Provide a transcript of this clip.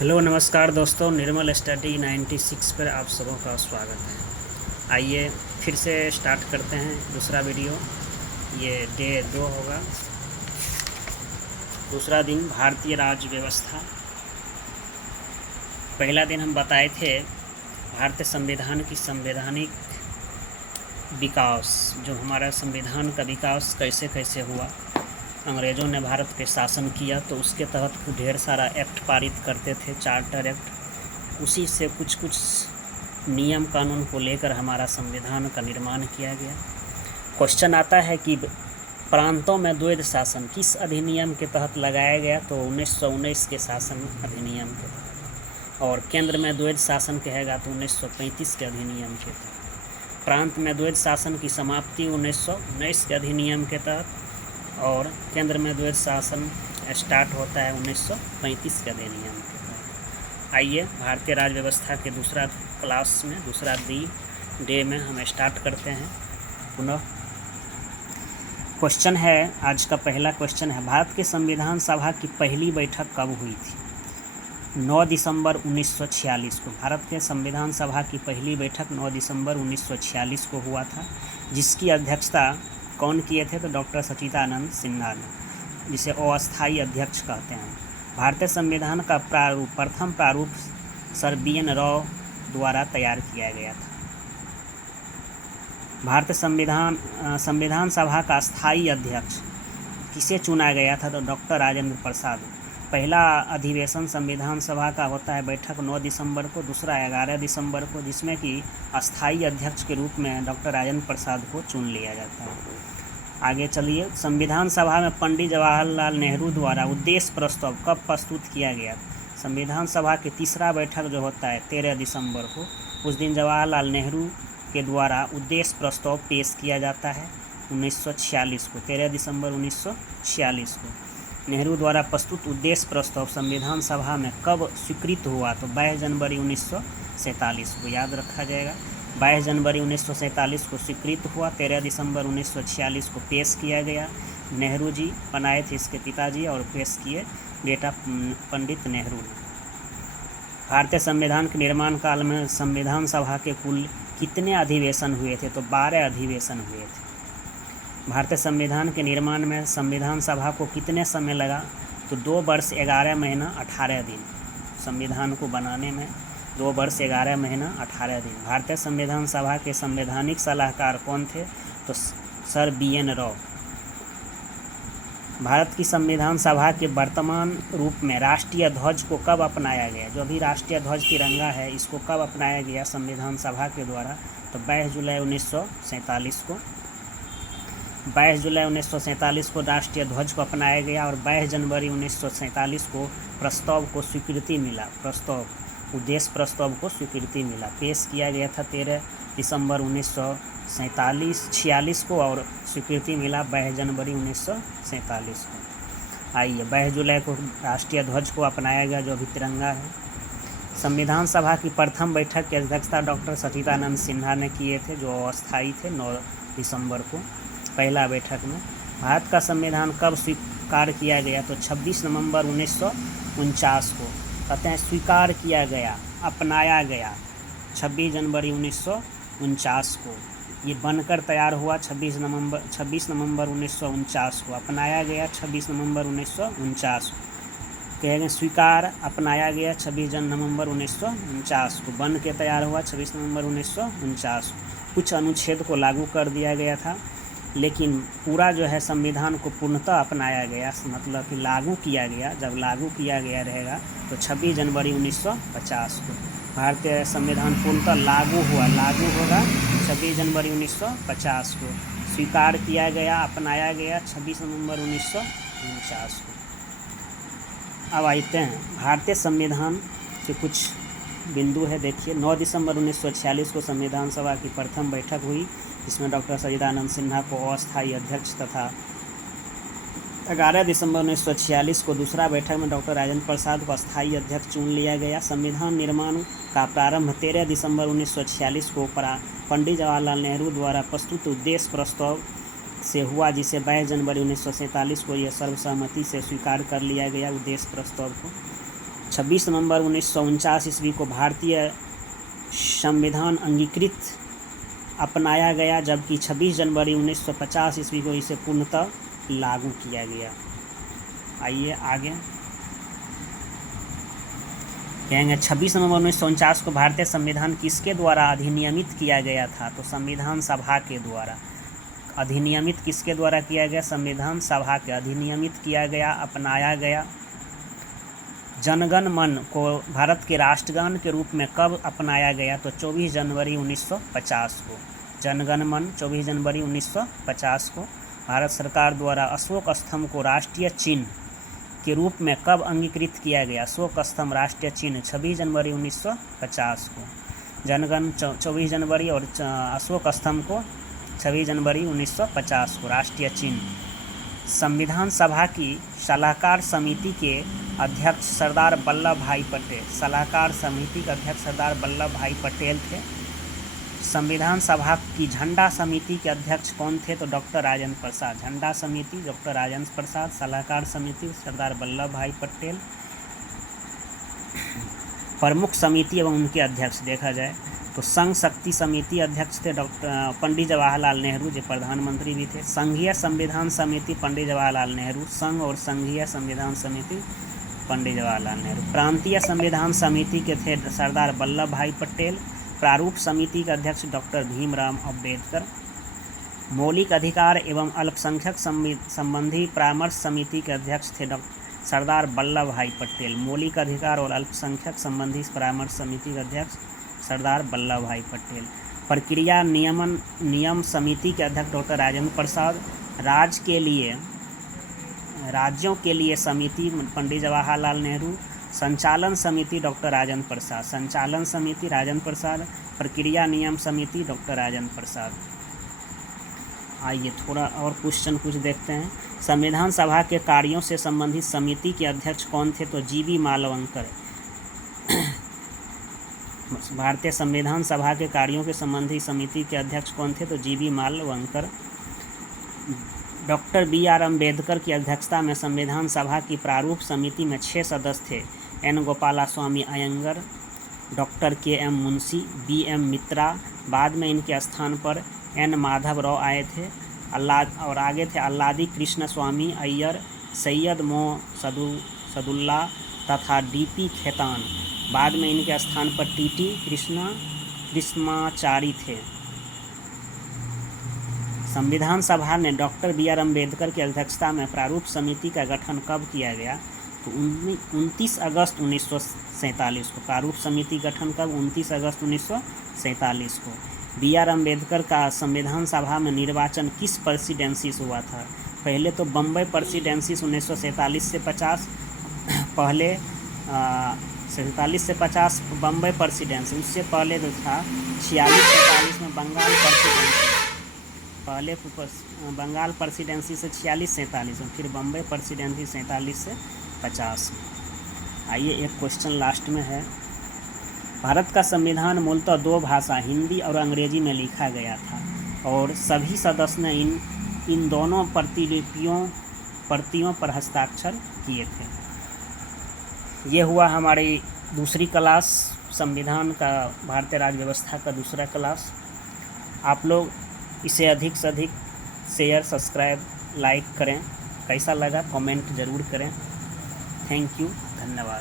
Hello नमस्कार दोस्तों, निर्मल study 96 पर आप सबों का स्वागत है। आइए फिर से स्टार्ट करते हैं दूसरा वीडियो। ये डे 2 होगा, दूसरा दिन भारतीय राज्य व्यवस्था। पहला दिन हम बताए थे भारतीय संविधान की संवैधानिक विकास, जो हमारा संविधान का विकास कैसे कैसे हुआ। अंग्रेज़ों ने भारत पे शासन किया तो उसके तहत ढेर सारा एक्ट पारित करते थे, चार्टर एक्ट। उसी से कुछ कुछ नियम कानून को लेकर हमारा संविधान का निर्माण किया गया। क्वेश्चन आता है कि प्रांतों में द्वैध शासन किस अधिनियम के तहत लगाया गया, तो 1919 के शासन अधिनियम के तहत, और केंद्र में द्वैध शासन कहेगा तो 1935 के अधिनियम के तहत। प्रांत में द्वैध शासन की समाप्ति 1919 के अधिनियम के तहत, और केंद्र में द्वैध शासन स्टार्ट होता है 1935 के अधिनियम के तहत। आइए भारतीय राज्य व्यवस्था के दूसरा क्लास में, दूसरा डे में हम स्टार्ट करते हैं पुनः। क्वेश्चन है, आज का पहला क्वेश्चन है, भारत के संविधान सभा की पहली बैठक कब हुई थी? 9 दिसंबर 1946 को। भारत के संविधान सभा की पहली बैठक 9 दिसंबर 1946 को हुआ था, जिसकी अध्यक्षता कौन किए थे? तो डॉक्टर सच्चिदानंद सिन्हा ने, जिसे अस्थायी अध्यक्ष कहते हैं। भारतीय संविधान का प्रथम प्रारूप सर BN राव द्वारा तैयार किया गया था। भारतीय संविधान सभा का स्थायी अध्यक्ष किसे चुना गया था? तो डॉक्टर राजेंद्र प्रसाद। पहला अधिवेशन संविधान सभा का होता है बैठक 9 दिसंबर को, दूसरा 11 दिसंबर को, जिसमें कि अस्थायी अध्यक्ष के रूप में डॉक्टर राजेंद्र प्रसाद को चुन लिया जाता है। आगे चलिए, संविधान सभा में पंडित जवाहरलाल नेहरू द्वारा उद्देश्य प्रस्ताव कब प्रस्तुत किया गया? संविधान सभा की तीसरा बैठक जो होता है 13 दिसंबर को, उस दिन जवाहरलाल नेहरू के द्वारा उद्देश्य प्रस्ताव पेश किया जाता है 1946 को, 13 दिसंबर 1946 को। नेहरू द्वारा प्रस्तुत उद्देश्य प्रस्ताव संविधान सभा में कब स्वीकृत हुआ? तो 22 जनवरी 1947 को, याद रखा जाएगा। 22 जनवरी 1947 को स्वीकृत हुआ, 13 दिसंबर 1946 को पेश किया गया। नेहरू जी बनाए थे इसके पिताजी, और पेश किए बेटा पंडित नेहरू ने। भारतीय संविधान के निर्माण काल में संविधान सभा के कुल कितने अधिवेशन हुए थे? तो 12 अधिवेशन हुए थे। भारतीय संविधान के निर्माण में संविधान सभा को कितने समय लगा? तो 2 वर्ष 11 महीना 18 दिन। संविधान को बनाने में 2 वर्ष 11 महीना 18 दिन। भारतीय संविधान सभा के संवैधानिक सलाहकार कौन थे? तो सर BN राव। भारत की संविधान सभा के वर्तमान रूप में राष्ट्रीय ध्वज को कब अपनाया गया? जो अभी राष्ट्रीय ध्वज तिरंगा है, इसको कब अपनाया गया संविधान सभा के द्वारा? तो 22 जुलाई 1947 को। 22 जुलाई 1947 को राष्ट्रीय ध्वज को अपनाया गया, और 22 जनवरी 1947 को प्रस्ताव को स्वीकृति मिला। उद्देश्य प्रस्ताव को स्वीकृति मिला। पेश किया गया था 13 दिसंबर 1946 को, और स्वीकृति मिला 22 जनवरी 1947 को। आइए, 22 जुलाई को राष्ट्रीय ध्वज को अपनाया गया, जो अभी तिरंगा है। संविधान सभा की प्रथम बैठक की अध्यक्षता डॉक्टर सच्चिदानंद सिन्हा ने किए थे, जो अस्थायी थे। 9 दिसंबर को पहला बैठक में। भारत का संविधान कब स्वीकार किया गया? तो 26 नवंबर 1949 को। कहते हैं स्वीकार किया गया, अपनाया गया 26 जनवरी 1949 को। ये बनकर तैयार हुआ 26 नवंबर 1949 को। अपनाया गया 26 नवंबर 1949 को। कहेंगे स्वीकार, अपनाया गया 26 नवंबर 1949 को। बन के तैयार हुआ 26 नवंबर 1949 को। कुछ अनुच्छेद को लागू कर दिया गया था, लेकिन पूरा जो है संविधान को पूर्णतः अपनाया गया, मतलब कि लागू किया गया। जब लागू किया गया रहेगा तो 26 जनवरी 1950 को भारतीय संविधान पूर्णतः लागू होगा 26 जनवरी 1950 को। स्वीकार किया गया, अपनाया गया 26 नवंबर 1949 को। अब आते हैं भारतीय संविधान के कुछ बिंदु है। देखिए, 9 दिसंबर 1946 को संविधान सभा की प्रथम बैठक हुई, जिसमें डॉक्टर सच्चिदानंद सिन्हा को अस्थायी अध्यक्ष तथा 11 दिसंबर 1946 को दूसरा बैठक में डॉक्टर राजेंद्र प्रसाद को अस्थायी अध्यक्ष चुन लिया गया। संविधान निर्माण का प्रारंभ 13 दिसंबर 1946 को पंडित जवाहरलाल नेहरू द्वारा प्रस्तुत उद्देश्य प्रस्ताव से हुआ, जिसे 22 जनवरी 1947 को यह सर्वसम्मति से स्वीकार कर लिया गया उद्देश्य प्रस्ताव को। 26 नवंबर 1949 ईस्वी को भारतीय संविधान अंगीकृत अपनाया गया, जबकि 26 जनवरी 1950 ईस्वी को इसे पूर्णतः लागू किया गया। आइए आगे कहेंगे 26 नवंबर 1949 को भारतीय संविधान किसके द्वारा अधिनियमित किया गया था? तो संविधान सभा के द्वारा। अधिनियमित किसके द्वारा किया गया? संविधान सभा के अधिनियमित किया गया, अपनाया गया। जनगण मन को भारत के राष्ट्रगान के रूप में कब अपनाया गया? तो 24 जनवरी 1950 को। जनगण मन 24 जनवरी 1950 को भारत सरकार द्वारा अशोक स्तंभ को राष्ट्रीय चिन्ह के रूप में कब अंगीकृत किया गया? अशोक स्तंभ राष्ट्रीय चिन्ह 26 जनवरी 1950 को। जनगण 24 जनवरी और अशोक स्तंभ को 26 जनवरी 1950 को राष्ट्रीय चिन्ह। संविधान सभा की सलाहकार समिति के अध्यक्ष सरदार वल्लभ भाई पटेल। सलाहकार समिति के अध्यक्ष सरदार वल्लभ भाई पटेल थे। संविधान सभा की झंडा समिति के अध्यक्ष कौन थे? तो डॉक्टर राजेंद्र प्रसाद। झंडा समिति डॉक्टर राजेंद्र प्रसाद, सलाहकार समिति सरदार वल्लभ भाई पटेल। प्रमुख समिति एवं उनके अध्यक्ष देखा जाए तो संघ शक्ति समिति अध्यक्ष थे डॉक्टर पंडित जवाहरलाल नेहरू, जो प्रधानमंत्री भी थे। संघीय संविधान समिति पंडित जवाहरलाल नेहरू। संघ और संघीय संविधान समिति पंडित जवाहरलाल नेहरू। प्रांतीय संविधान समिति के थे सरदार वल्लभ भाई पटेल। प्रारूप समिति के अध्यक्ष डॉक्टर भीमराव अम्बेडकर। मौलिक अधिकार एवं अल्पसंख्यक संबंधी परामर्श समिति के अध्यक्ष थे सरदार वल्लभ भाई पटेल। मौलिक अधिकार और अल्पसंख्यक संबंधी परामर्श समिति के अध्यक्ष सरदार वल्लभ भाई पटेल। प्रक्रिया नियम समिति के अध्यक्ष डॉक्टर राजेंद्र प्रसाद। राज्यों के लिए समिति पंडित जवाहरलाल नेहरू। संचालन समिति डॉक्टर राजेंद्र प्रसाद। संचालन समिति राजेंद्र प्रसाद। प्रक्रिया नियम समिति डॉक्टर राजेंद्र प्रसाद। आइए थोड़ा और क्वेश्चन कुछ देखते हैं। संविधान सभा के कार्यों से संबंधित समिति के अध्यक्ष कौन थे? तो जीबी मालवंकर। भारतीय संविधान सभा के कार्यों के संबंधी समिति के अध्यक्ष कौन थे? तो जीबी मालवंकर। डॉक्टर बी.आर. अम्बेडकर की अध्यक्षता में संविधान सभा की प्रारूप समिति में 6 सदस्य थे। N. Gopalaswami Ayyangar, doctor K M. Munshi, B M. Mitra. बाद में इनके स्थान पर एन. माधव राव आए थे। और आगे थे अल्लादी कृष्ण स्वामी अय्यर, सैयद मो सदुल्ला तथा डी.पी. खेतान। बाद में इनके स्थान पर टी.टी. कृष्णाचारी थे। संविधान सभा ने डॉक्टर बी.आर. अम्बेडकर की अध्यक्षता में प्रारूप समिति का गठन कब किया गया? तो 29 अगस्त 1947 को। प्रारूप समिति गठन कब? 29 अगस्त 1947 को। बी.आर. अम्बेडकर का संविधान सभा में निर्वाचन किस प्रेसिडेंसी से हुआ था? पहले तो बम्बई प्रेसिडेंसी 1947 से 50, पहले 47 से 50 बम्बई प्रेसिडेंसी। उससे पहले जो था 46-47 में बंगाल प्रेसिडेंसी। पहले बंगाल प्रेसिडेंसी से 46-47 में, फिर बम्बई प्रेसिडेंसी 47 से 50। आइए एक क्वेश्चन लास्ट में है। भारत का संविधान मूलतः 2 भाषा हिंदी और अंग्रेजी में लिखा गया था और सभी सदस्य ने इन दोनों प्रतियों पर हस्ताक्षर किए थे। ये हुआ हमारी दूसरी क्लास, संविधान का, भारतीय राज्य व्यवस्था का दूसरा क्लास। आप लोग इसे अधिक से अधिक शेयर, सब्सक्राइब, लाइक करें। कैसा लगा कमेंट ज़रूर करें। थैंक यू, धन्यवाद।